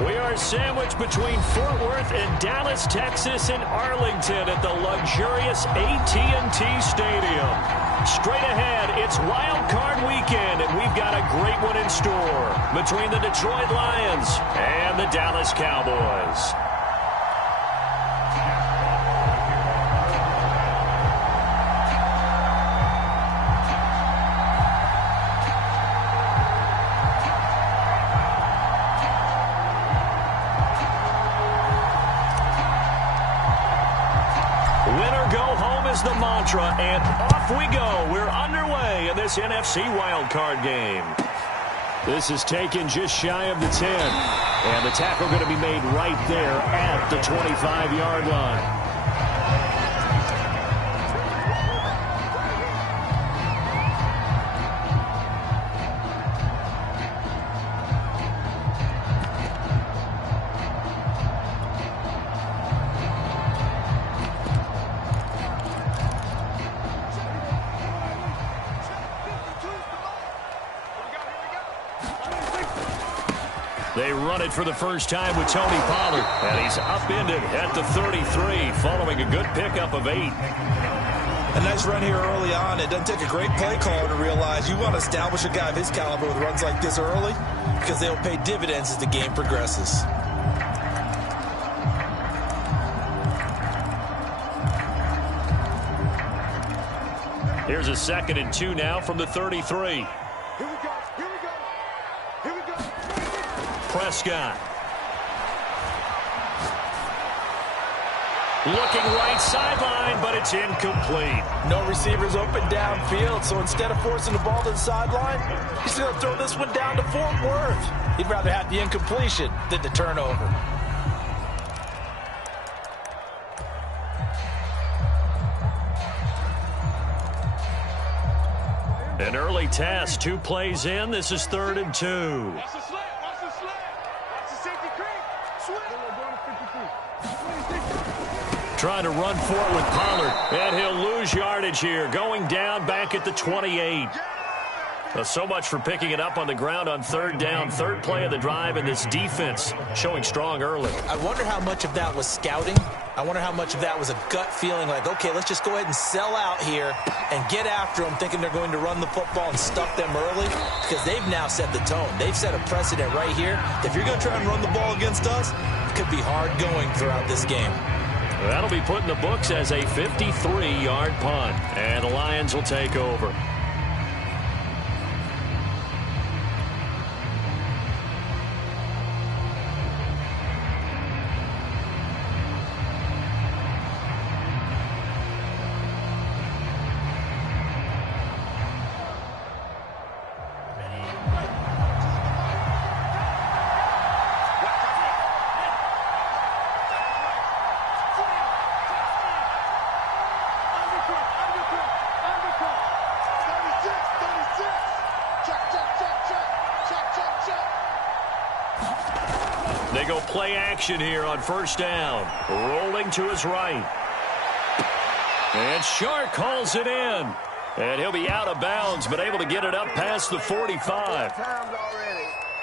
We are sandwiched between Fort Worth and Dallas, Texas, and Arlington at the luxurious AT&T Stadium. Straight ahead, it's Wild Card Weekend, and we've got a great one in store between the Detroit Lions and the Dallas Cowboys. The mantra, and off we go. We're underway in this NFC wildcard game. This is taken just shy of the 10, and the tackle going to be made right there at the 25-yard line. They run it for the first time with Tony Pollard, and he's upended at the 33 following a good pickup of 8. A nice run here early on. It doesn't take a great play caller to realize you want to establish a guy of his caliber with runs like this early because they'll pay dividends as the game progresses. Here's a 2nd and 2 now from the 33. Prescott. Looking right sideline, but it's incomplete. No receivers open downfield, so instead of forcing the ball to the sideline, he's going to throw this one down to Fort Worth. He'd rather have the incompletion than the turnover. An early test, 2 plays in. This is 3rd and 2. Trying to run for it with Pollard, and he'll lose yardage here, going down back at the 28. So much for picking it up on the ground on 3rd down. 3rd play of the drive, and this defense showing strong early. I wonder how much of that was scouting. I wonder how much of that was a gut feeling like, okay, let's just go ahead and sell out here and get after them, thinking they're going to run the football and stuff them early, because they've now set the tone. They've set a precedent right here that if you're going to try and run the ball against us, it could be hard going throughout this game. That'll be put in the books as a 53-yard punt, and the Lions will take over. They go play action here on 1st down. Rolling to his right. And Shark calls it in. And he'll be out of bounds, but able to get it up past the 45.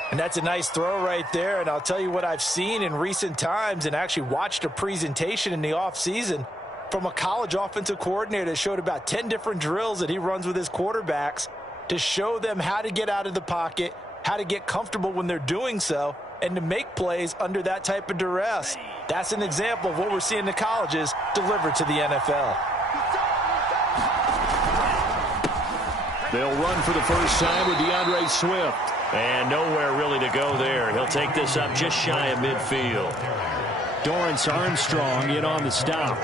And that's a nice throw right there. And I'll tell you what I've seen in recent times and actually watched a presentation in the offseason from a college offensive coordinator that showed about 10 different drills that he runs with his quarterbacks to show them how to get out of the pocket, how to get comfortable when they're doing so, and to make plays under that type of duress. That's an example of what we're seeing in the colleges delivered to the NFL. They'll run for the first time with DeAndre Swift. And nowhere really to go there. He'll take this up just shy of midfield. Dorrance Armstrong in on the stop.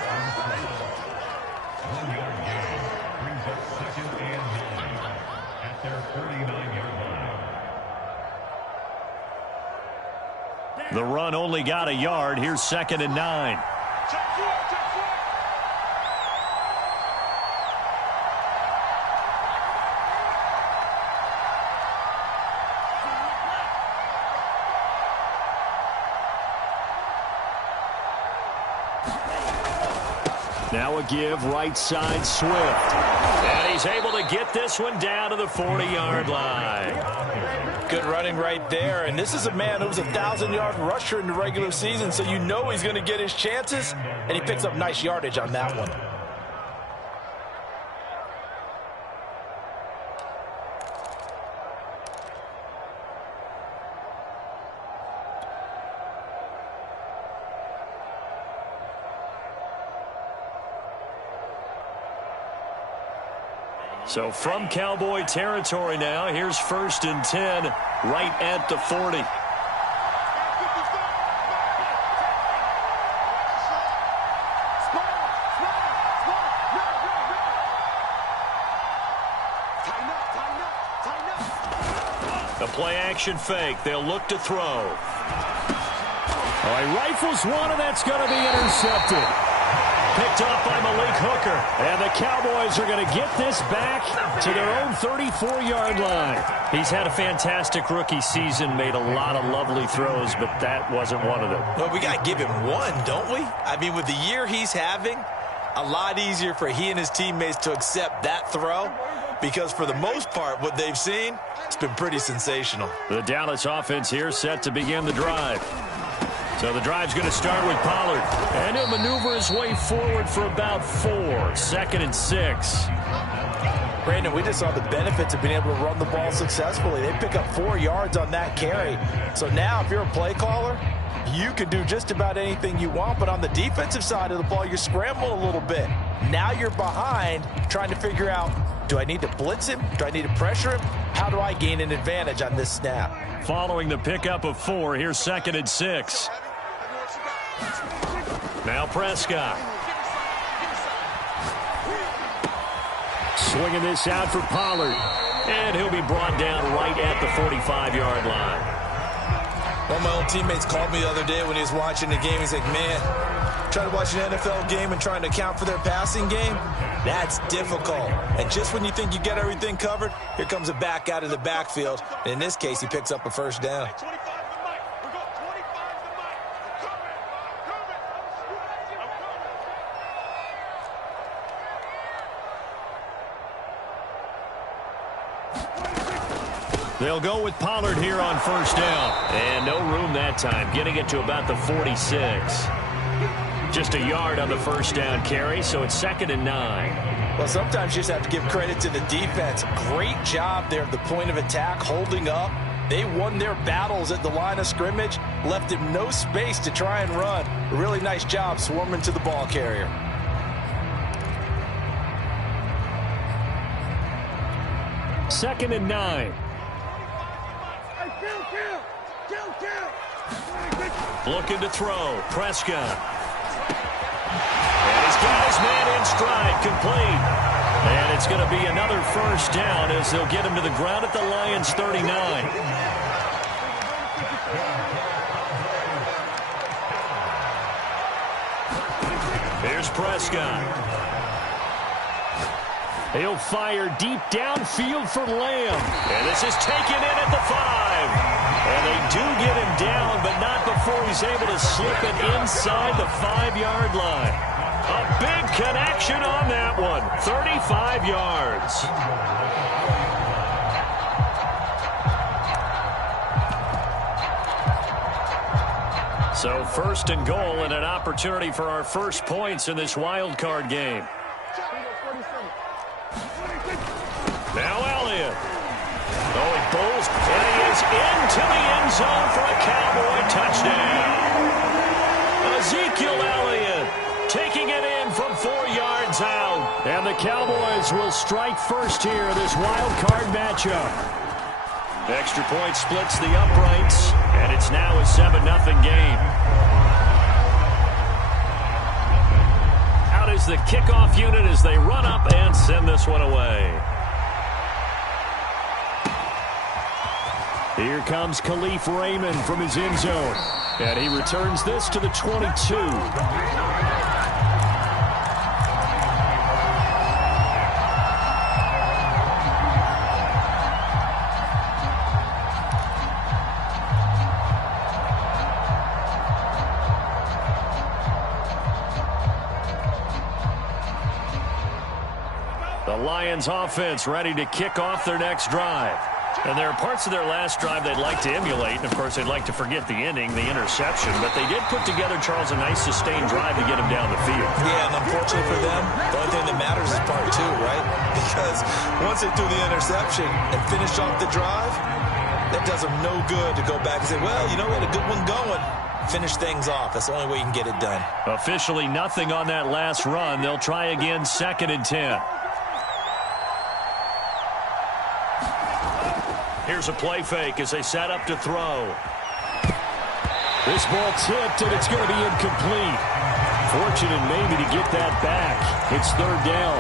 The run only got a yard. Here's 2nd and 9. Now a give right side Swift. And he's able to get this one down to the 40-yard line. Good running right there. And this is a man who was a 1,000-yard rusher in the regular season, so you know he's going to get his chances. And he picks up nice yardage on that one. So from Cowboy territory now, here's 1st and 10 right at the 40. The play action fake. They'll look to throw. Oh, he rifles one, and that's going to be intercepted. Picked up by Malik Hooker. And the Cowboys are going to get this back to their own 34-yard line. He's had a fantastic rookie season, made a lot of lovely throws, but that wasn't one of them. Well, we got to give him one, don't we? I mean, with the year he's having, a lot easier for he and his teammates to accept that throw, because for the most part, what they've seen, it's been pretty sensational. The Dallas offense here set to begin the drive. So the drive's going to start with Pollard. And he'll maneuver his way forward for about 4. 2nd and 6. Brandon, we just saw the benefits of being able to run the ball successfully. They pick up 4 yards on that carry. So now if you're a play caller, you can do just about anything you want. But on the defensive side of the ball, you're scrambling a little bit. Now you're behind trying to figure out, do I need to blitz him? Do I need to pressure him? How do I gain an advantage on this snap? Following the pickup of 4, here's 2nd and 6. Now Prescott. Swinging this out for Pollard. And he'll be brought down right at the 45-yard line. One of my old teammates called me the other day when he was watching the game. He's like, man, trying to watch an NFL game and trying to account for their passing game, that's difficult. And just when you think you get everything covered, here comes a back out of the backfield. And in this case, he picks up a first down. They'll go with Pollard here on 1st down. And no room that time, getting it to about the 46. Just a yard on the 1st down carry, so it's 2nd and 9. Well, sometimes you just have to give credit to the defense. Great job there at the point of attack, holding up. They won their battles at the line of scrimmage, left him no space to try and run. A really nice job swarming to the ball carrier. Second and 9. Looking to throw. Prescott. And he's got his man in stride, complete. And it's going to be another first down as they'll get him to the ground at the Lions' 39. Here's Prescott. He'll fire deep downfield for Lamb. And this is taken in at the 5. And they do get him down, but not before he's able to slip it inside the 5-yard line. A big connection on that one. 35 yards. So 1st and goal and an opportunity for our first points in this wild card game. Now Elliott. Oh, he bowls, and he is into the end zone for a Cowboy touchdown. Ezekiel Elliott taking it in from 4 yards out. And the Cowboys will strike first here, this wild card matchup. Extra point splits the uprights, and it's now a 7-0 game. Out is the kickoff unit as they run up and send this one away. Here comes Khalif Raymond from his end zone. And he returns this to the 22. Lions offense ready to kick off their next drive. And there are parts of their last drive they'd like to emulate. And, of course, they'd like to forget the ending, the interception. But they did put together, Charles, a nice sustained drive to get him down the field. Yeah, and unfortunately for them, the only thing that matters is part two, right? Because once they threw the interception and finished off the drive, that does them no good to go back and say, well, you know, we had a good one going. Finish things off. That's the only way you can get it done. Officially nothing on that last run. They'll try again 2nd and 10. Here's a play fake as they set up to throw. This ball tipped, and it's going to be incomplete. Fortunate maybe to get that back. It's 3rd down.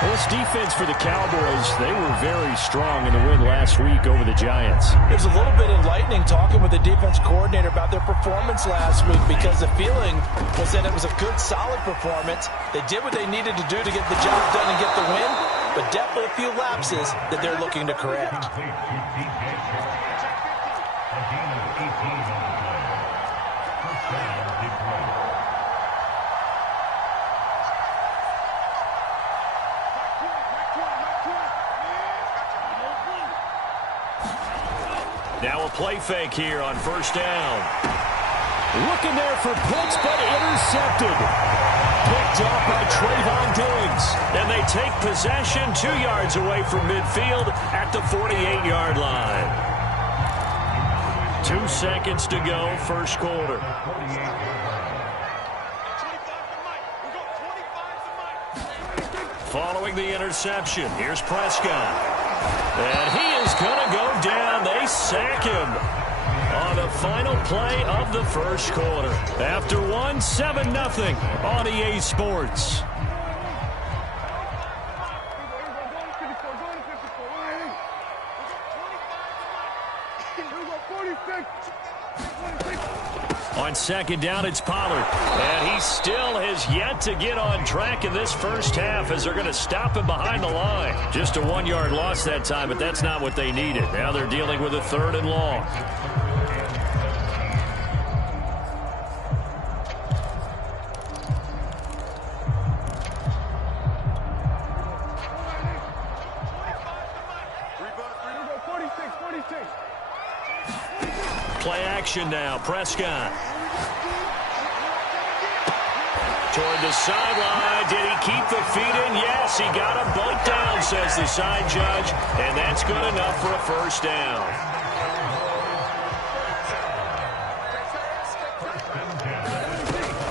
Well, this defense for the Cowboys, they were very strong in the win last week over the Giants. There's a little bit enlightening talking with the defense coordinator about their performance last week because the feeling was that it was a good, solid performance. They did what they needed to do to get the job done and get the win, but definitely a few lapses that they're looking to correct. Now a play fake here on 1st down. Looking there for points, but intercepted. Picked up by Trayvon Diggs. And they take possession 2 yards away from midfield at the 48-yard line. 2 seconds to go, 1st quarter. Following the interception, here's Prescott. And he is going to go down. They sack him on the final play of the 1st quarter. After 7-0 on EA Sports. On 2nd down, it's Pollard. And he still has yet to get on track in this first half as they're going to stop him behind the line. Just a 1-yard loss that time, but that's not what they needed. Now they're dealing with a 3rd and long. Play action now, Prescott. Toward the sideline. Did he keep the feet in? Yes, he got them both down, says the side judge. And that's good enough for a 1st down.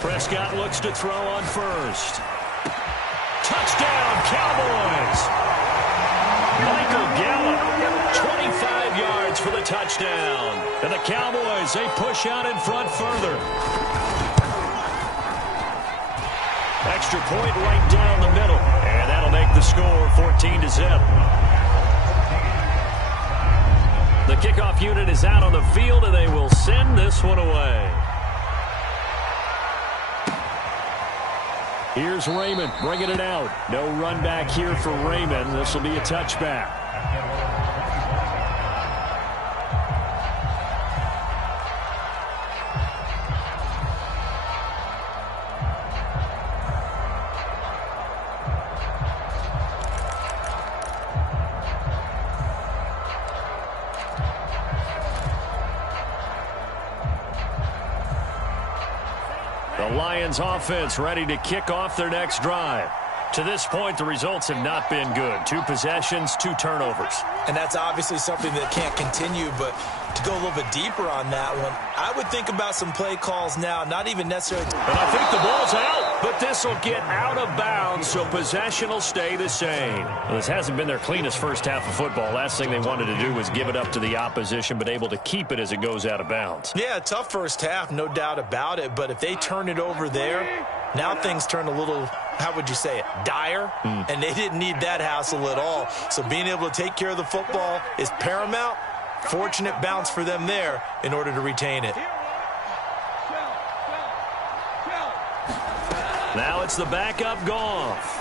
Prescott looks to throw on 1st. Touchdown, Cowboys! Michael Gallup, 25 yards for the touchdown. And the Cowboys, they push out in front further. Extra point right down the middle. And that'll make the score 14-0. The kickoff unit is out on the field, and they will send this one away. Here's Raymond bringing it out. No run back here for Raymond. This will be a touchback. The Lions offense ready to kick off their next drive. To this point, the results have not been good. 2 possessions, 2 turnovers. And that's obviously something that can't continue, but to go a little bit deeper on that one, I would think about some play calls now, not even necessarily. And I think the ball's out, but this will get out of bounds, so possession will stay the same. Well, this hasn't been their cleanest first half of football. Last thing they wanted to do was give it up to the opposition, but able to keep it as it goes out of bounds. Yeah, tough first half, no doubt about it, but if they turn it over there, now things turn a little, how would you say it, dire, and they didn't need that hassle at all. So being able to take care of the football is paramount. Fortunate bounce for them there in order to retain it. Now it's the backup Goff.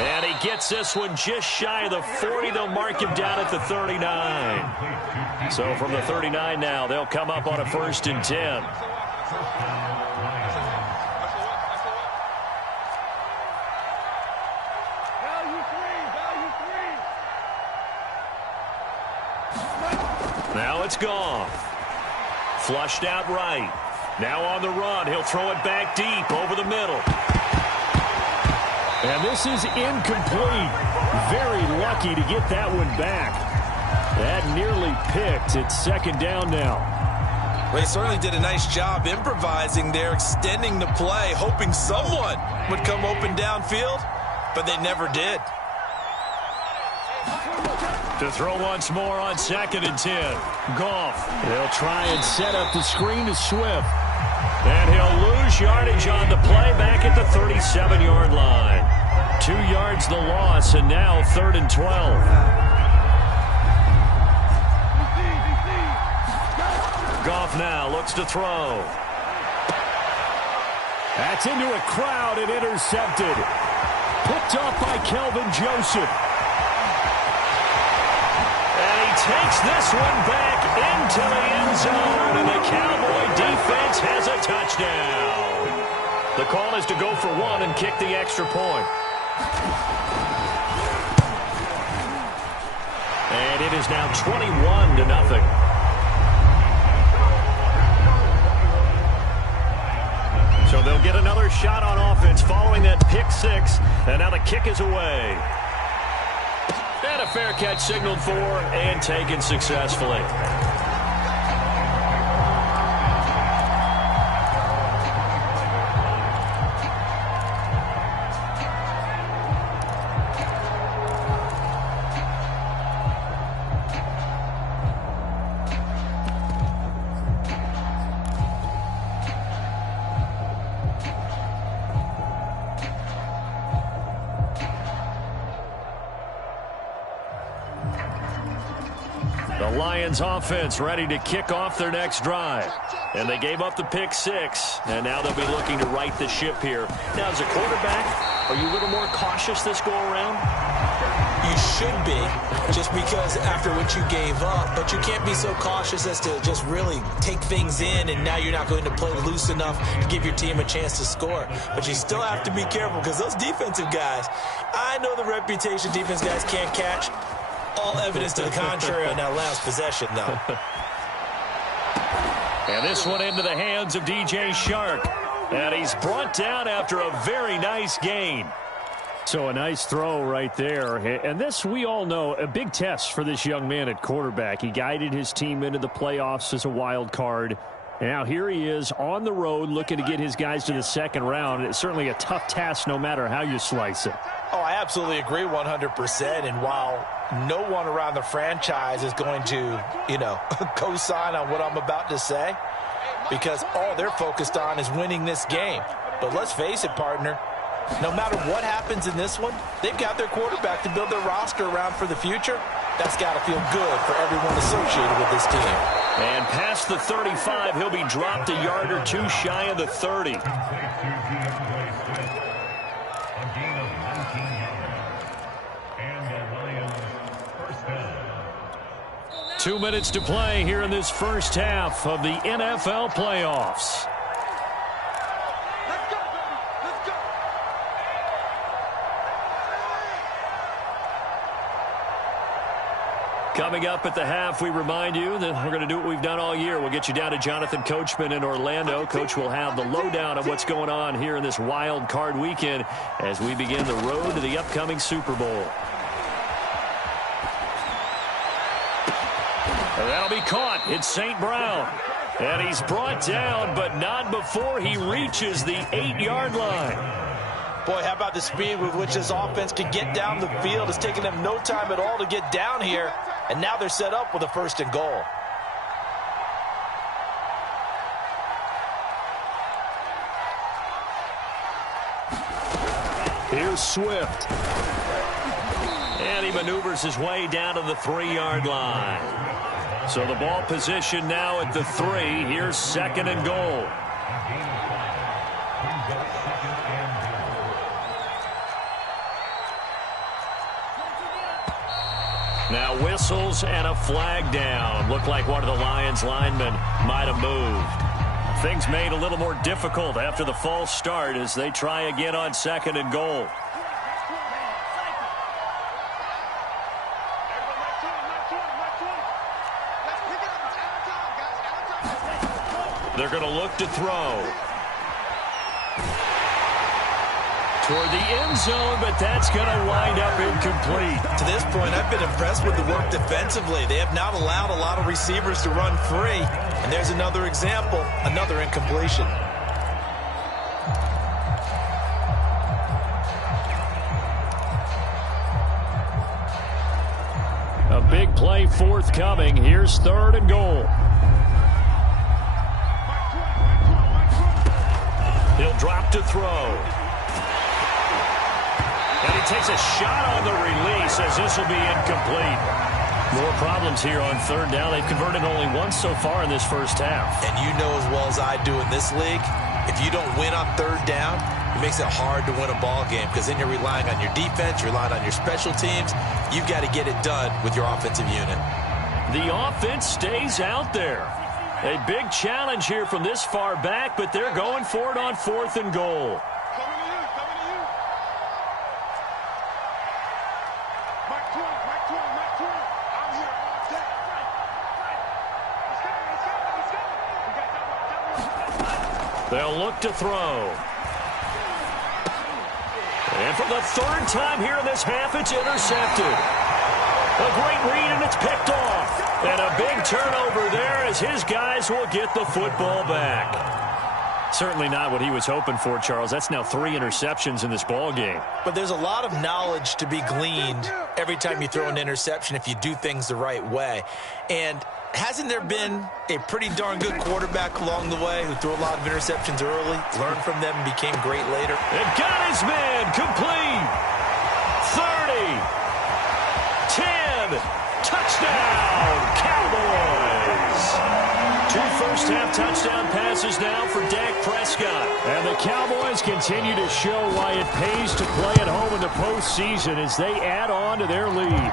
And he gets this one just shy of the 40. They'll mark him down at the 39. So from the 39 now, they'll come up on a 1st and 10. Now it's Goff. Flushed out right. Now on the run. He'll throw it back deep over the middle. And this is incomplete. Very lucky to get that one back. That nearly picked. It's second down now. Well, he certainly did a nice job improvising there, extending the play, hoping someone would come open downfield, but they never did. To throw once more on 2nd and 10. Goff. They'll try and set up the screen to Swift. And he'll lose yardage on the play back at the 37-yard line. 2 yards the loss, and now 3rd and 12. Goff now looks to throw. That's into a crowd and intercepted. Picked off by Kelvin Joseph. And he takes this one back into the end zone, and the Cowboy defense has a touchdown. The call is to go for one and kick the extra point. And it is now 21-0. So they'll get another shot on offense following that pick six, and now the kick is away. And a fair catch signaled for and taken successfully. The Lions offense ready to kick off their next drive. And they gave up the pick six, and now they'll be looking to right the ship here. Now, as a quarterback, are you a little more cautious this go-around? You should be, just because after what you gave up, but you can't be so cautious as to just really take things in, and now you're not going to play loose enough to give your team a chance to score. But you still have to be careful, because those defensive guys, I know the reputation defense guys can't catch. All evidence to the contrary on that last possession, though. And this one into the hands of DJ Shark. And he's brought down after a very nice gain. So a nice throw right there. And this, we all know, a big test for this young man at quarterback. He guided his team into the playoffs as a wild card. And now here he is on the road looking to get his guys to the second round. It's certainly a tough task no matter how you slice it. Oh, I absolutely agree 100%. And while no one around the franchise is going to, co-sign on what I'm about to say, because all they're focused on is winning this game. But let's face it, partner, no matter what happens in this one, they've got their quarterback to build their roster around for the future. That's got to feel good for everyone associated with this team. And past the 35, he'll be dropped a yard or two shy of the 30. 2 minutes to play here in this first half of the NFL playoffs. Coming up at the half, we remind you that we're going to do what we've done all year. We'll get you down to Jonathan Coachman in Orlando. Coach will have the lowdown of what's going on here in this wild card weekend as we begin the road to the upcoming Super Bowl. That'll be caught. It's St. Brown. And he's brought down, but not before he reaches the 8-yard line. Boy, how about the speed with which this offense can get down the field? It's taken them no time at all to get down here. And now they're set up with a 1st and goal. Here's Swift. And he maneuvers his way down to the 3-yard line. So the ball position now at the 3. Here's 2nd and goal. Now whistles and a flag down. Looked like one of the Lions linemen might have moved. Things made a little more difficult after the false start as they try again on 2nd and goal. They're going to look to throw. Toward the end zone, but that's going to wind up incomplete. To this point, I've been impressed with the work defensively. They have not allowed a lot of receivers to run free. And there's another example, another incompletion. A big play forthcoming. Here's 3rd and goal. He'll drop to throw. And he takes a shot on the release as this will be incomplete. More problems here on 3rd down. They've converted only once so far in this first half. And you know as well as I do in this league, if you don't win on 3rd down, it makes it hard to win a ball game because then you're relying on your defense, you're relying on your special teams. You've got to get it done with your offensive unit. The offense stays out there. A big challenge here from this far back, but they're going for it on 4th and goal. They'll look to throw. And for the 3rd time here in this half, it's intercepted. A great read, and it's picked off. And a big turnover there as his guys will get the football back. Certainly not what he was hoping for, Charles. That's now 3 interceptions in this ball game. But there's a lot of knowledge to be gleaned every time you throw an interception if you do things the right way. And hasn't there been a pretty darn good quarterback along the way who threw a lot of interceptions early, learned from them, and became great later? And got his man complete. 30. 10. Touchdown, Cowboys. 2 first-half touchdown passes now for Dak Prescott. And the Cowboys continue to show why it pays to play at home in the postseason as they add on to their lead.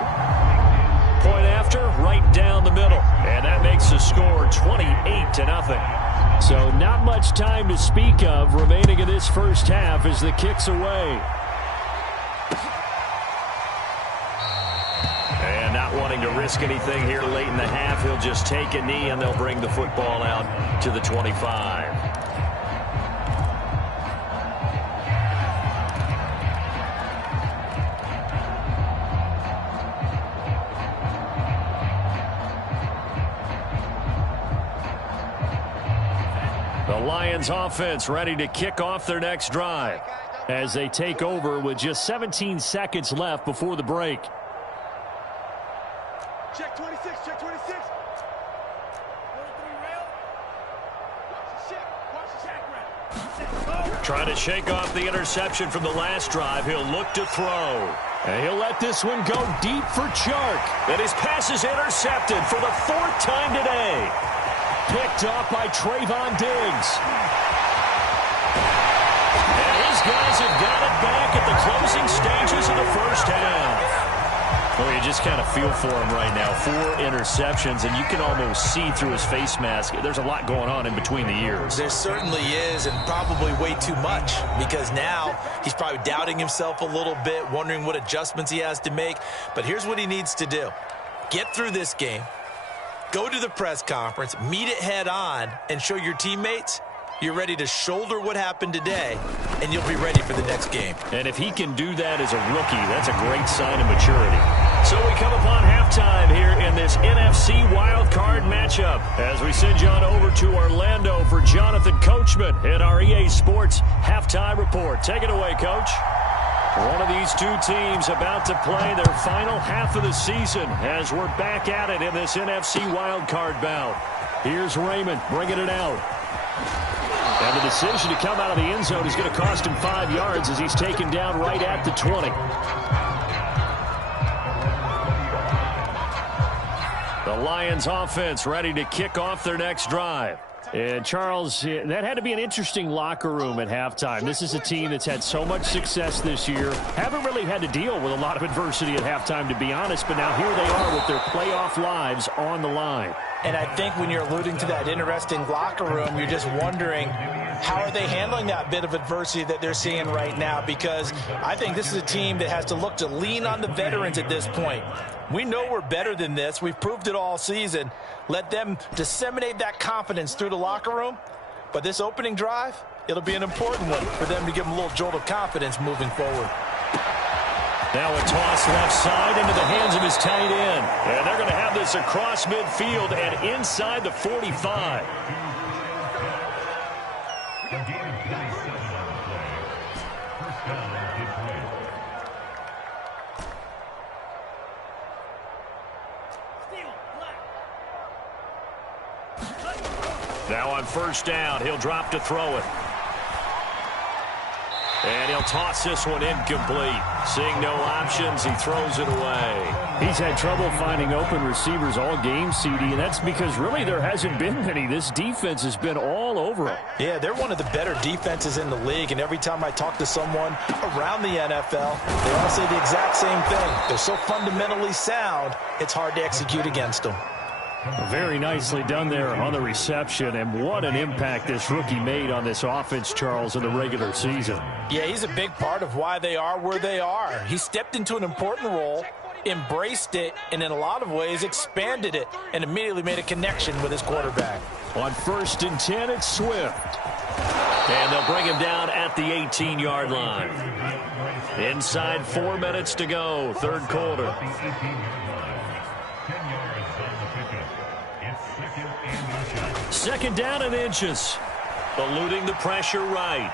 Point after, right down the middle. And that makes the score 28-0. So not much time to speak of remaining in this first half as the kick's away. And not wanting to risk anything here late in the half, he'll just take a knee and they'll bring the football out to the 25. The Lions offense ready to kick off their next drive as they take over with just 17 seconds left before the break. Check 26, check 26. Trying to shake off the interception from the last drive. He'll look to throw. And he'll let this one go deep for Chark. And his pass is intercepted for the 4th time today. Picked off by Trayvon Diggs. And his guys have got it back at the closing stages of the first half. Well, you just kind of feel for him right now. 4 interceptions, and you can almost see through his face mask. There's a lot going on in between the ears. There certainly is, and probably way too much, because now he's probably doubting himself a little bit, wondering what adjustments he has to make. But here's what he needs to do. Get through this game, go to the press conference, meet it head on, and show your teammates you're ready to shoulder what happened today, and you'll be ready for the next game. And if he can do that as a rookie, that's a great sign of maturity. So we come upon halftime here in this NFC wildcard matchup as we send you on over to Orlando for Jonathan Coachman in our EA Sports halftime report. Take it away, Coach. One of these two teams about to play their final half of the season as we're back at it in this NFC wildcard bout. Here's Raymond bringing it out. And the decision to come out of the end zone is going to cost him 5 yards as he's taken down right at the 20. The Lions offense ready to kick off their next drive. And, Charles, that had to be an interesting locker room at halftime. This is a team that's had so much success this year. Haven't really had to deal with a lot of adversity at halftime, to be honest. But now here they are with their playoff lives on the line. And I think when you're alluding to that interesting locker room, you're just wondering, how are they handling that bit of adversity that they're seeing right now? Because I think this is a team that has to look to lean on the veterans at this point. We know we're better than this. We've proved it all season. Let them disseminate that confidence through the locker room, But this opening drive, it'll be an important one for them to give them a little jolt of confidence moving forward. Now a toss left side into the hands of his tight end. And they're going to have this across midfield and inside the 45. Now on first down, he'll drop to throw it. And he'll toss this one incomplete. Seeing no options, he throws it away. He's had trouble finding open receivers all game, CD, and that's because really there hasn't been any. This defense has been all over him. Yeah, they're one of the better defenses in the league, and every time I talk to someone around the NFL, they all say the exact same thing. They're so fundamentally sound, it's hard to execute against them. Very nicely done there on the reception, and what an impact this rookie made on this offense, Charles, in the regular season. Yeah, he's a big part of why they are where they are. He stepped into an important role, embraced it, and in a lot of ways expanded it, and immediately made a connection with his quarterback. On 1st and 10, it's Swift. And they'll bring him down at the 18-yard line. Inside 4 minutes to go, third quarter. Second down and inches. Eluding the pressure right.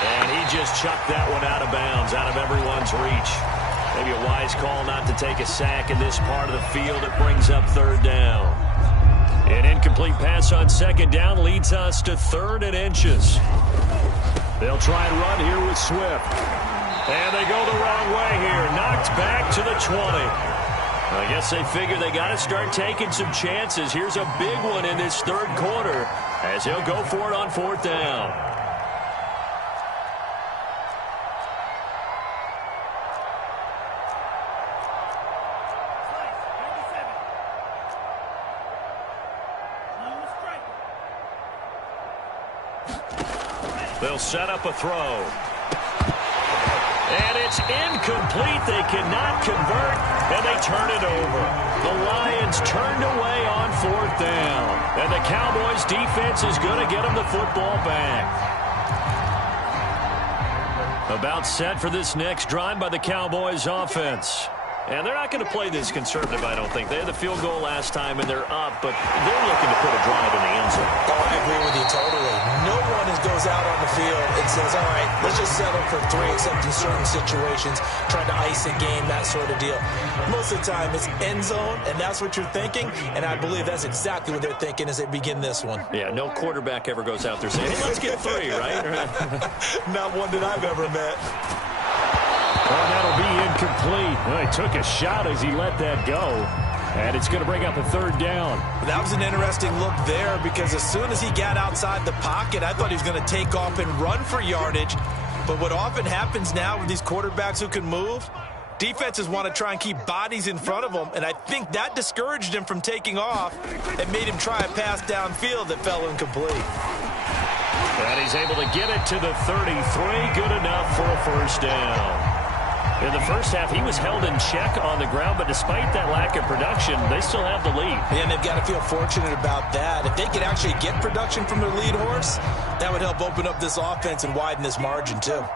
And he just chucked that one out of bounds, out of everyone's reach. Maybe a wise call not to take a sack in this part of the field. It brings up third down. An incomplete pass on second down leads us to 3rd and inches. They'll try and run here with Swift. And they go the wrong way here. Knocked back to the 20. I guess they figure they got to start taking some chances. Here's a big one in this third quarter as he'll go for it on 4th down. They'll set up a throw. And it's incomplete. They cannot convert, and they turn it over. The Lions turned away on 4th down. And the Cowboys defense is going to get them the football back. About set for this next drive by the Cowboys offense. And they're not going to play this conservative, I don't think. They had the field goal last time, and they're up, but they're looking to put a drive in the end zone. Oh, I agree with you totally. No one goes out on the field and says, all right, let's just settle for 3, except in certain situations, trying to ice a game, that sort of deal. Most of the time, it's end zone, and that's what you're thinking, and I believe that's exactly what they're thinking as they begin this one. Yeah, no quarterback ever goes out there saying, hey, let's get 3, right? Not one that I've ever met. Oh, that'll be incomplete. Well, he took a shot as he let that go. And it's going to bring up a 3rd down. That was an interesting look there because as soon as he got outside the pocket, I thought he was going to take off and run for yardage. But what often happens now with these quarterbacks who can move, defenses want to try and keep bodies in front of them. And I think that discouraged him from taking off and made him try a pass downfield that fell incomplete. And he's able to get it to the 33. Good enough for a 1st down. In the first half, he was held in check on the ground, but despite that lack of production, they still have the lead. And they've got to feel fortunate about that. If they could actually get production from their lead horse, that would help open up this offense and widen this margin, too.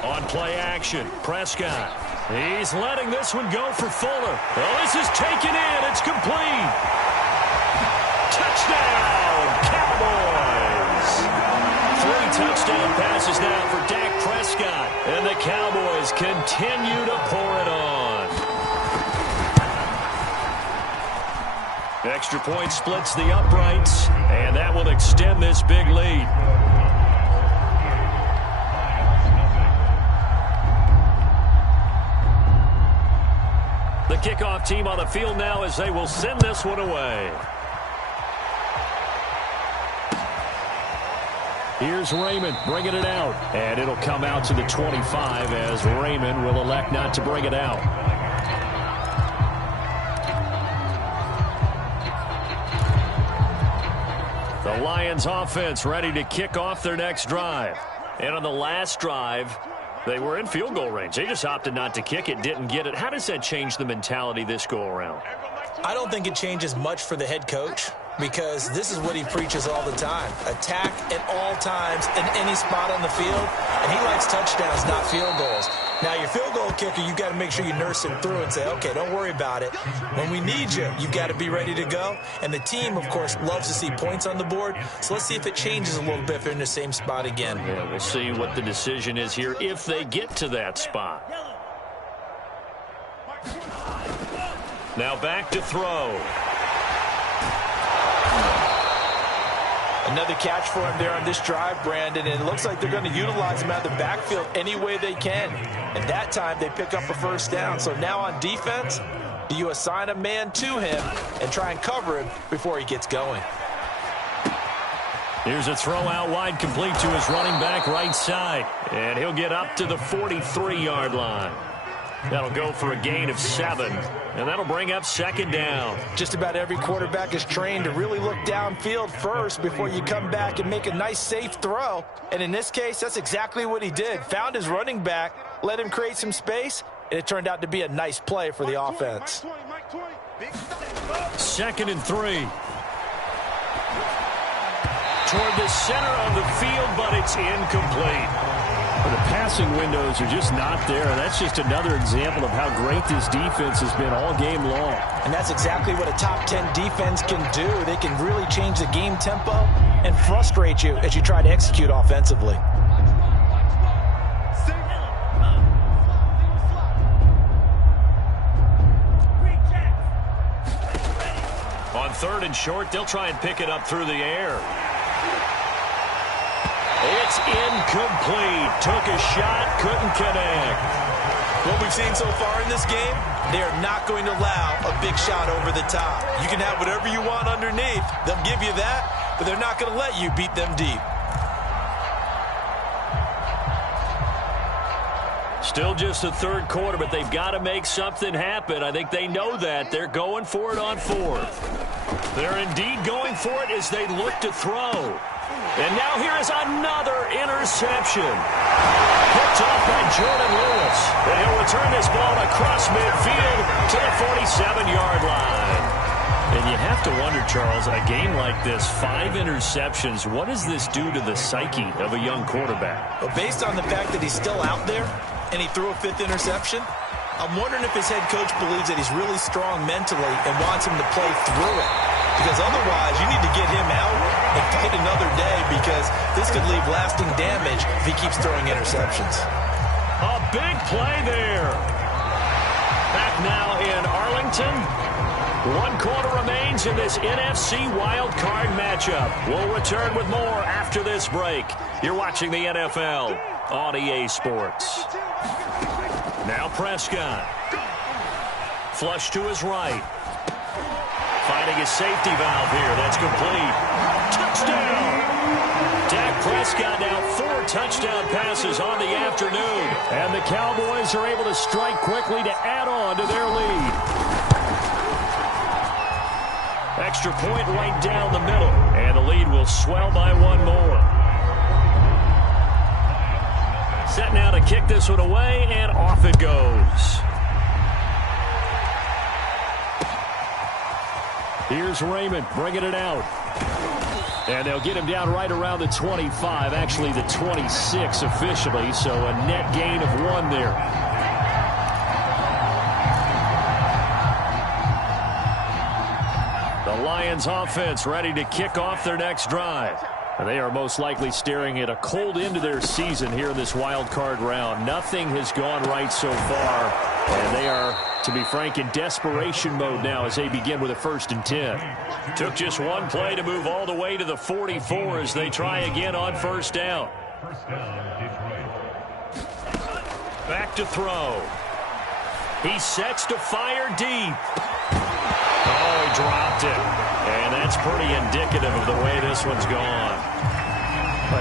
On play action, Prescott. He's letting this one go for Fuller. Well, this is taken in. It's complete. Touchdown, Cowboys. 3 touchdown passes now for Dak Prescott. And the Cowboys continue to pour it on. Extra point splits the uprights, and that will extend this big lead. The kickoff team on the field now as they will send this one away. Here's Raymond bringing it out. And it'll come out to the 25 as Raymond will elect not to bring it out. The Lions offense ready to kick off their next drive. And on the last drive, they were in field goal range. They just opted not to kick it, didn't get it. How does that change the mentality this go around? I don't think it changes much for the head coach because this is what he preaches all the time. Attack at all times in any spot on the field, and he likes touchdowns, not field goals. Now, your field goal kicker, you've got to make sure you nurse him through and say, okay, don't worry about it. When we need you, you've got to be ready to go. And the team, of course, loves to see points on the board. So let's see if it changes a little bit if they're in the same spot again. Yeah, we'll see what the decision is here if they get to that spot. Now back to throw. Another catch for him there on this drive, Brandon, and it looks like they're going to utilize him out of the backfield any way they can. And that time they pick up a first down. So now on defense, do you assign a man to him and try and cover him before he gets going? Here's a throw out wide, complete to his running back right side. And he'll get up to the 43-yard line. That'll go for a gain of 7, and that'll bring up second down. Just about every quarterback is trained to really look downfield first before you come back and make a nice, safe throw. And in this case, that's exactly what he did. Found his running back, let him create some space, and it turned out to be a nice play for the offense. 2nd and 3. Toward the center of the field, but it's incomplete. The passing windows are just not there. That's just another example of how great this defense has been all game long. And that's exactly what a top 10 defense can do. They can really change the game tempo and frustrate you as you try to execute offensively. On 3rd and short, they'll try and pick it up through the air. It's incomplete. Took a shot, couldn't connect. What we've seen so far in this game, they are not going to allow a big shot over the top. You can have whatever you want underneath. They'll give you that, but they're not going to let you beat them deep. Still just the 3rd quarter, but they've got to make something happen. I think they know that. They're going for it on 4th. They're indeed going for it as they look to throw. And now here is another interception. Picked off by Jordan Lewis. And he'll return this ball across midfield to the 47-yard line. And you have to wonder, Charles, a game like this, 5 interceptions, what does this do to the psyche of a young quarterback? Well, based on the fact that he's still out there and he threw a 5th interception, I'm wondering if his head coach believes that he's really strong mentally and wants him to play through it. Because otherwise, you need to get him out and fight another day because this could leave lasting damage if he keeps throwing interceptions. A big play there. Back now in Arlington. 1 quarter remains in this NFC Wild Card matchup. We'll return with more after this break. You're watching the NFL on EA Sports. Now Prescott. Flush to his right. Finding his safety valve here. That's complete. Touchdown! Dak Prescott now 4 touchdown passes on the afternoon. And the Cowboys are able to strike quickly to add on to their lead. Extra point right down the middle. And the lead will swell by 1 more. Set now to kick this one away, and off it goes. Here's Raymond bringing it out. And they'll get him down right around the 25, actually the 26 officially, so a net gain of 1 there. The Lions offense ready to kick off their next drive. And they are most likely staring at a cold end to their season here in this wild card round. Nothing has gone right so far, and they are, to be frank, in desperation mode now as they begin with a 1st and 10. Took just 1 play to move all the way to the 44 as they try again on 1st down. Back to throw. He sets to fire deep. Oh, he dropped it. And that's pretty indicative of the way this one's gone.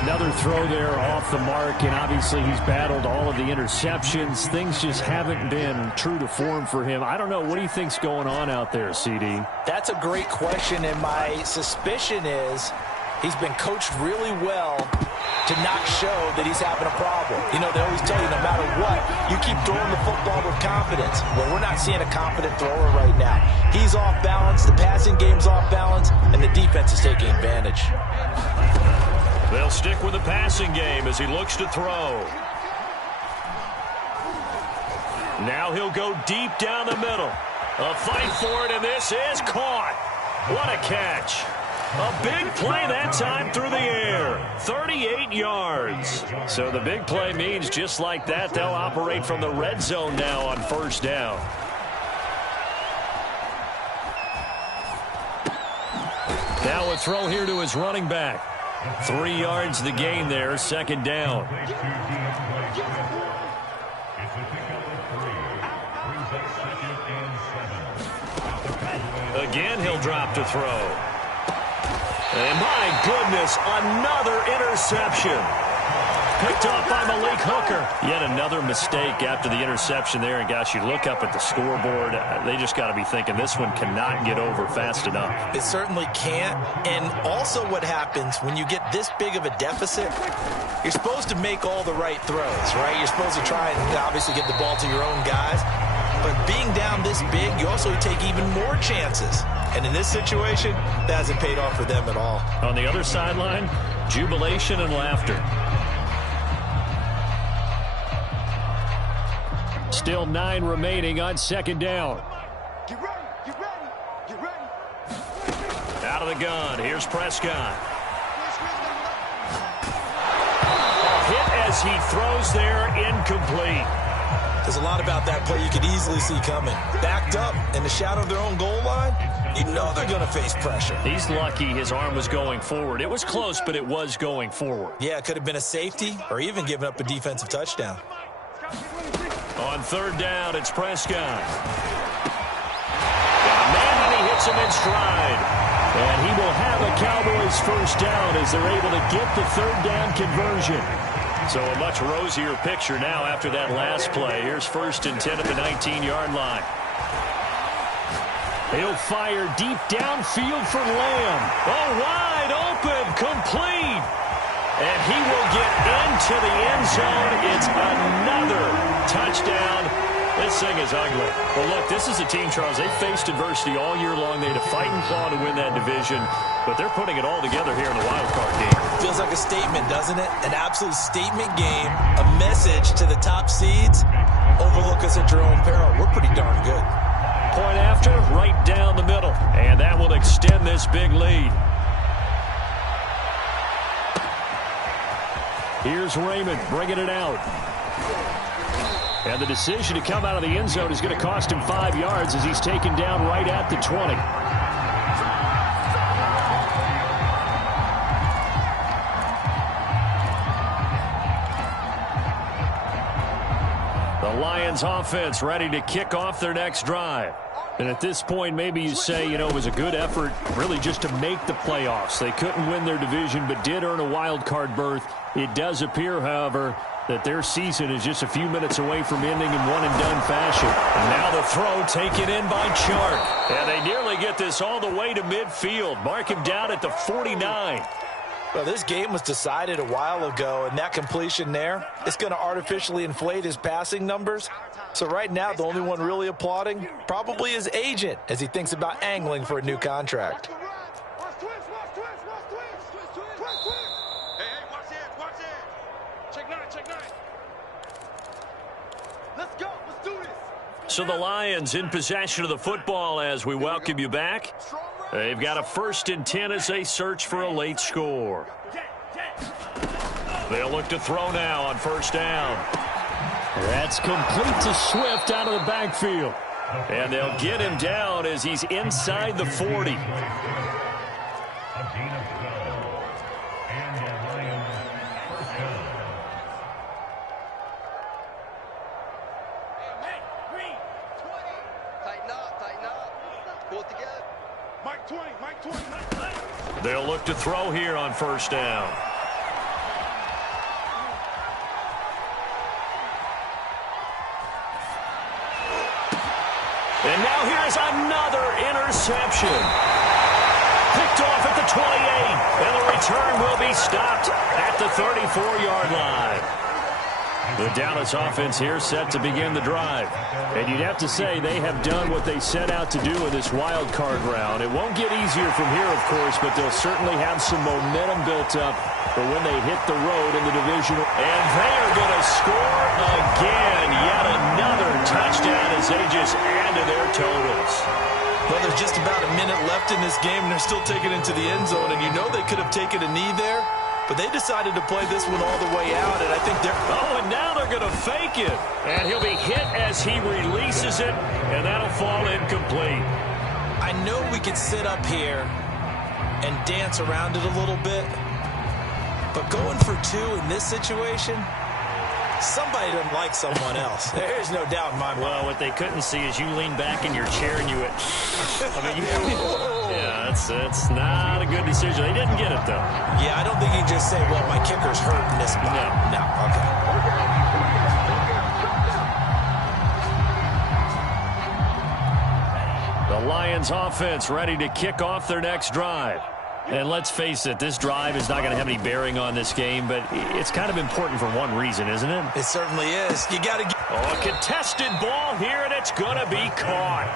Another throw there off the mark, and obviously he's battled all of the interceptions. Things just haven't been true to form for him. I don't know. What do you think's going on out there, CD? That's a great question, and my suspicion is he's been coached really well to not show that he's having a problem. You know, they always tell you no matter what, you keep throwing the football with confidence. Well, we're not seeing a confident thrower right now. He's off balance, the passing game's off balance, and the defense is taking advantage. They'll stick with the passing game as he looks to throw. Now he'll go deep down the middle. A fight for it, and this is caught. What a catch. A big play that time through the air. 38 yards. So the big play means just like that, they'll operate from the red zone now on first down. Now a throw here to his running back. 3 yards the gain there, second down. Again, he'll drop to throw. And my goodness, another interception. Picked off by Malik Hooker. Yet another mistake after the interception there. And gosh, you look up at the scoreboard, they just got to be thinking this one cannot get over fast enough. It certainly can't. And also what happens when you get this big of a deficit, you're supposed to make all the right throws, right? You're supposed to try and obviously get the ball to your own guys. But being down this big, you also take even more chances. And in this situation, that hasn't paid off for them at all. On the other sideline, jubilation and laughter. Still 9 remaining on second down. Get ready, get ready, get ready. Out of the gun, here's Prescott. A hit as he throws there, incomplete. There's a lot about that play you could easily see coming. Backed up in the shadow of their own goal line, you know they're going to face pressure. He's lucky his arm was going forward. It was close, but it was going forward. Yeah, it could have been a safety or even given up a defensive touchdown. On third down, it's Prescott. Got a man, and he hits him in stride. And he will have a Cowboys first down as they're able to get the third down conversion. So a much rosier picture now after that last play. Here's first and 10 at the 19-yard line. He'll fire deep downfield for Lamb. Oh, wide open, complete. And he will get into the end zone. It's another touchdown. This thing is ugly. Well, look, this is a team, Charles. They faced adversity all year long. They had to fight and claw to win that division, but they're putting it all together here in the wild card game. Feels like a statement, doesn't it? An absolute statement game, a message to the top seeds. Overlook us at your own peril. We're pretty darn good. Point after, right down the middle, and that will extend this big lead. Here's Raymond bringing it out. And the decision to come out of the end zone is going to cost him 5 yards as he's taken down right at the 20. The Lions offense ready to kick off their next drive. And at this point, maybe you say, you know, it was a good effort really just to make the playoffs. They couldn't win their division but did earn a wild card berth. It does appear, however, that their season is just a few minutes away from ending in one-and-done fashion. And now the throw taken in by Chark. And they nearly get this all the way to midfield. Mark him down at the 49. Well, this game was decided a while ago, and that completion there, it's going to artificially inflate his passing numbers. So right now, the only one really applauding probably his agent as he thinks about angling for a new contract. So the Lions in possession of the football as we welcome you back. They've got a first and 10 as they search for a late score. They'll look to throw now on first down. That's complete to Swift out of the backfield. And they'll get him down as he's inside the 40. They'll look to throw here on first down. And now here's another interception. Picked off at the 28, and the return will be stopped at the 34-yard line. The Dallas offense here set to begin the drive. And you'd have to say they have done what they set out to do in this wild card round. It won't get easier from here, of course, but they'll certainly have some momentum built up for when they hit the road in the divisional. And they are going to score again. Yet another touchdown as they just add to their totals. Well, there's just about a minute left in this game, and they're still taking it into the end zone. And you know they could have taken a knee there, but they decided to play this one all the way out, and I think they're... Oh, and now they're going to fake it. And he'll be hit as he releases it, and that'll fall incomplete. I know we could sit up here and dance around it a little bit, but going for two in this situation, somebody doesn't like someone else. There's no doubt in my mind. Well, what they couldn't see is you lean back in your chair and you went... I mean, yeah, it's not a good decision. They didn't get it, though. Yeah, I don't think you can just say, well, my kicker's hurt in this spot. No, okay. The Lions offense ready to kick off their next drive. And let's face it, this drive is not going to have any bearing on this game, but it's kind of important for one reason, isn't it? It certainly is. You got to get... Oh, a contested ball here, and it's going to be caught.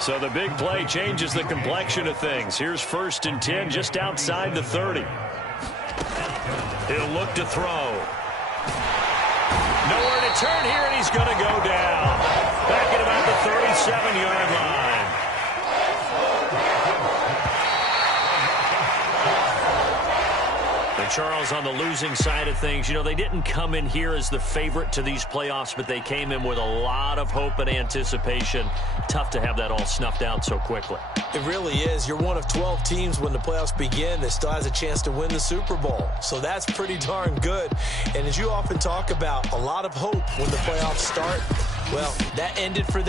So the big play changes the complexion of things. Here's 1st and 10 just outside the 30. He'll look to throw. Nowhere to turn here, and he's going to go down. Back at about the 37-yard line. Charles, on the losing side of things, you know, they didn't come in here as the favorite to these playoffs, but they came in with a lot of hope and anticipation. Tough to have that all snuffed out so quickly. It really is. You're one of 12 teams when the playoffs begin that still has a chance to win the Super Bowl. So that's pretty darn good. And as you often talk about, a lot of hope when the playoffs start. Well, that ended for them.